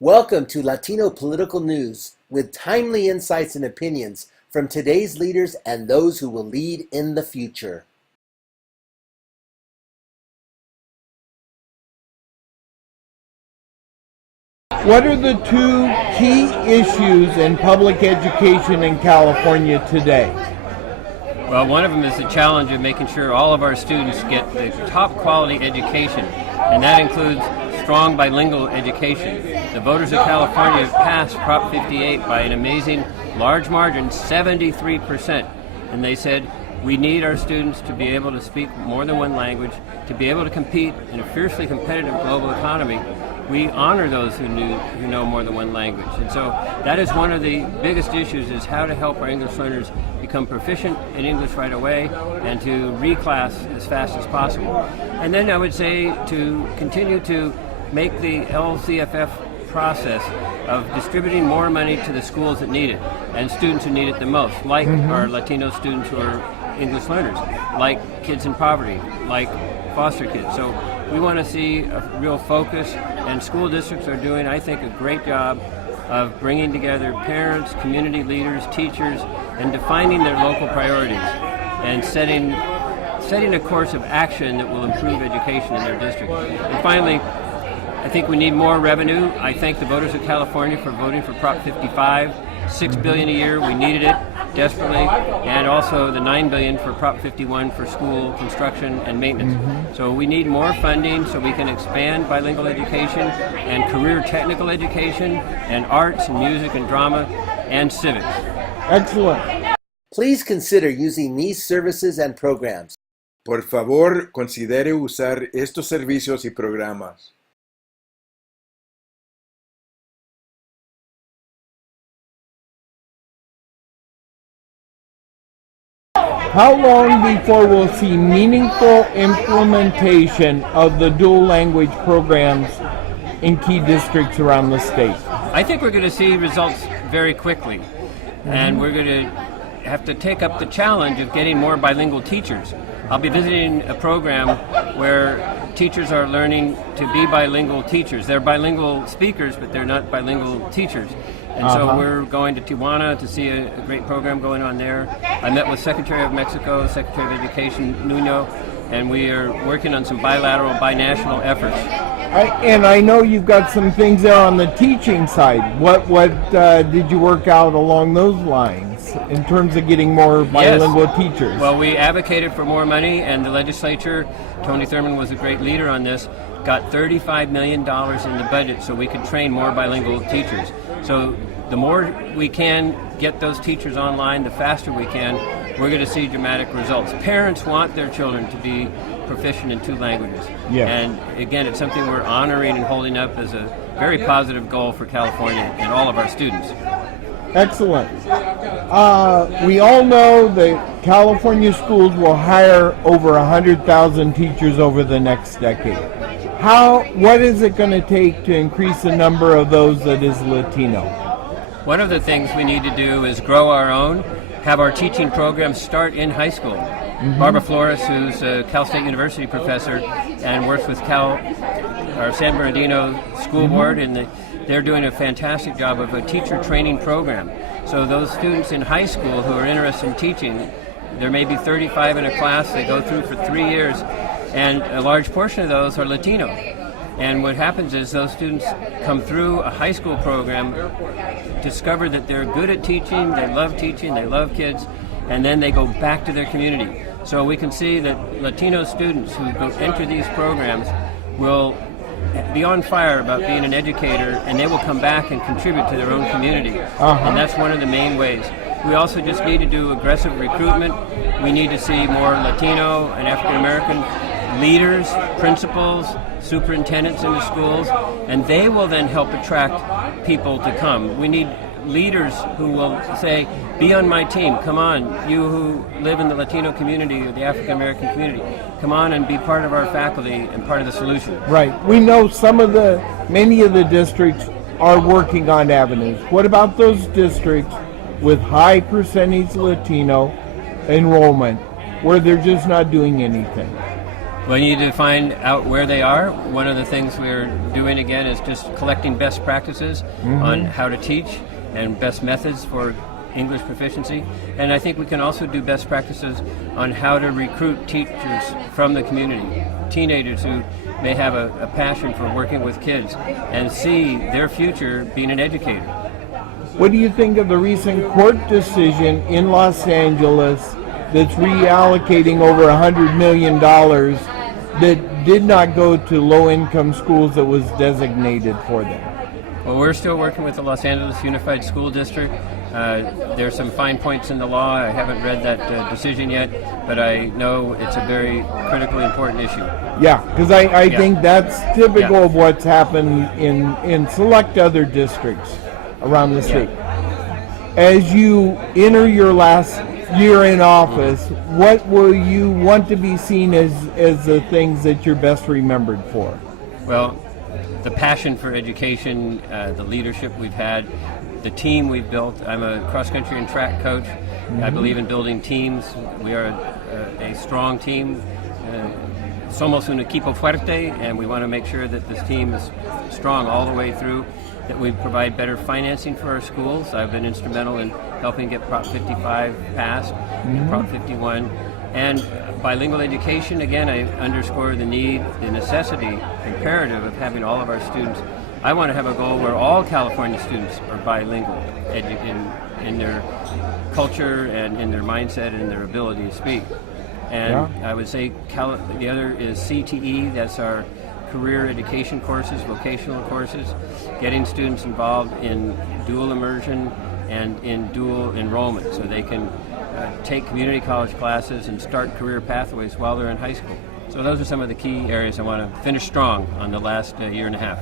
Welcome to Latino Political News, with timely insights and opinions from today's leaders and those who will lead in the future. What are the two key issues in public education in California today? Well, one of them is the challenge of making sure all of our students get the top quality education, and that includes strong bilingual education. The voters of California have passed Prop 58 by an amazing large margin, 73%, and they said we need our students to be able to speak more than one language, to be able to compete in a fiercely competitive global economy. We honor those who know more than one language. And so that is one of the biggest issues, is how to help our English learners become proficient in English right away and to reclass as fast as possible. And then I would say to continue to make the LCFF process of distributing more money to the schools that need it and students who need it the most, like our Latino students who are English learners, like kids in poverty, like foster kids. So we want to see a real focus, and school districts are doing, I think, a great job of bringing together parents, community leaders, teachers, and defining their local priorities and setting a course of action that will improve education in their district. And finally, I think we need more revenue. I thank the voters of California for voting for Prop 55, $6 billion a year. We needed it desperately, and also the $9 billion for Prop 51 for school construction and maintenance. So we need more funding so we can expand bilingual education and career technical education and arts and music and drama and civics. Excellent. Please consider using these services and programs. Por favor, considere usar estos servicios y programas. How long before we'll see meaningful implementation of the dual language programs in key districts around the state? I think we're going to see results very quickly, and we're going to have to take up the challenge of getting more bilingual teachers. I'll be visiting a program where teachers are learning to be bilingual teachers. They're bilingual speakers, but they're not bilingual teachers. And so we're going to Tijuana to see a great program going on there. I met with Secretary of Mexico, Secretary of Education Nuno, and we are working on some bilateral, binational efforts. I know you've got some things there on the teaching side. What did you work out along those lines in terms of getting more bilingual teachers? Well, we advocated for more money, and the legislature, Tony Thurman was a great leader on this, got $35 million in the budget so we could train more bilingual teachers. So the more we can get those teachers online, the faster we can, we're going to see dramatic results. Parents want their children to be proficient in two languages. Yeah. And again, it's something we're honoring and holding up as a very positive goal for California and all of our students. Excellent. We all know that California schools will hire over 100,000 teachers over the next decade. What is it going to take to increase the number of those that is Latino? One of the things we need to do is grow our own, have our teaching programs start in high school. Barbara Flores, who's a Cal State University professor and works with our San Bernardino School Board, and they're doing a fantastic job of a teacher training program. So those students in high school who are interested in teaching, there may be 35 in a class, they go through for 3 years, and a large portion of those are Latino. And what happens is those students come through a high school program, discover that they're good at teaching, they love kids, and then they go back to their community. So we can see that Latino students who enter these programs will be on fire about being an educator, and they will come back and contribute to their own community. And that's one of the main ways. We also just need to do aggressive recruitment. We need to see more Latino and African American leaders, principals, superintendents in the schools, and they will then help attract people to come. We need leaders who will say, be on my team, come on, you who live in the Latino community or the African American community, come on and be part of our faculty and part of the solution. Right. We know many of the districts are working on avenues. What about those districts with high percentage Latino enrollment where they're just not doing anything? We need to find out where they are. One of the things we're doing again is just collecting best practices on how to teach and best methods for English proficiency. And I think we can also do best practices on how to recruit teachers from the community, teenagers who may have a passion for working with kids and see their future being an educator. What do you think of the recent court decision in Los Angeles that's reallocating over $100 million that did not go to low-income schools that was designated for them? Well, we're still working with the Los Angeles Unified School District. There's some fine points in the law. I haven't read that decision yet, but I know it's a very critically important issue. Yeah, because I think that's typical of what's happened in select other districts around the state. As you enter your last year in office, what will you want to be seen as the things that you're best remembered for? Well, the passion for education, the leadership we've had, the team we've built. I'm a cross-country and track coach. I believe in building teams. We are a strong team. Somos un equipo fuerte, and we want to make sure that this team is strong all the way through, that we provide better financing for our schools. I've been instrumental in helping get Prop 55 passed, Prop 51. And bilingual education, again, I underscore the need, the necessity, imperative of having all of our students. I want to have a goal where all California students are bilingual in their culture and in their mindset and their ability to speak. And I would say the other is CTE, that's our career education courses, vocational courses, getting students involved in dual immersion and in dual enrollment so they can take community college classes and start career pathways while they're in high school. So those are some of the key areas I want to finish strong on the last year and a half.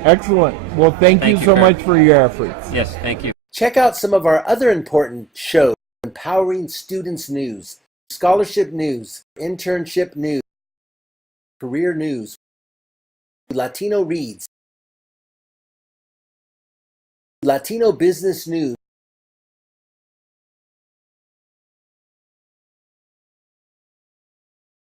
Excellent. Well, thank you so much for your efforts. Yes, thank you. Check out some of our other important shows: Empowering Students News, Scholarship News, Internship News, Career News, Latino Reads, Latino Business News,